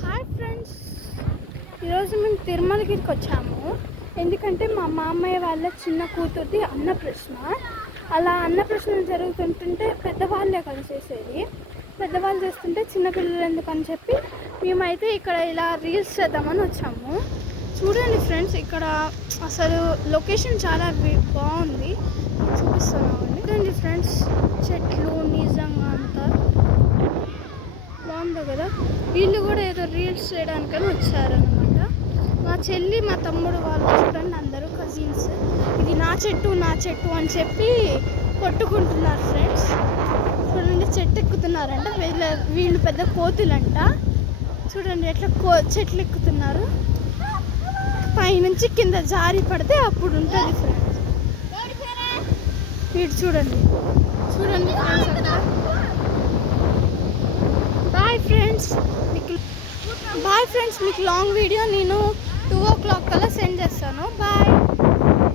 Hi friends, ఈరోజు మేము తిరుమలగిరికి వచ్చాము. ఎందుకంటే మా మామయ్య వాళ్ళ చిన్న కూతురిది అన్నప్రశ్న. అలా అన్నప్రశ్న జరుగుతుంటుంటే పెద్దవాళ్ళే కదా చేసేది. పెద్దవాళ్ళు చేస్తుంటే చిన్నపిల్లలు ఎందుకని చెప్పి మేమైతే ఇక్కడ ఇలా రీల్స్ చేద్దామని వచ్చాము. చూడండి ఫ్రెండ్స్, ఇక్కడ అసలు లొకేషన్ చాలా బాగుంది, చూపిస్తున్నామండి. చూడండి ఫ్రెండ్స్, చెట్లు నిజంగా అంతా బాగుంది కదా. వీళ్ళు కూడా ఏదో రీల్స్ చేయడానికని వచ్చారనమాట. మా చెల్లి మా తమ్ముడు వాళ్ళు చూడండి, అందరూ కజిన్స్. ఇది నా చెట్టు అని చెప్పి కొట్టుకుంటున్నారు ఫ్రెండ్స్. చూడండి, చెట్టు ఎక్కుతున్నారంట. వీళ్ళు పెద్ద కోతులంట. చూడండి ఎట్లా చెట్లు ఎక్కుతున్నారు. పైనుంచి కింద జారి పడితే అప్పుడు ఉంటుంది ఫ్రెండ్స్. వీడు చూడండి ఫ్రెండ్స్ అక్కడ. బాయ్ ఫ్రెండ్స్, మీకు లాంగ్ వీడియో నేను 2 o'clock కల్లా సెండ్ చేస్తాను. బాయ్.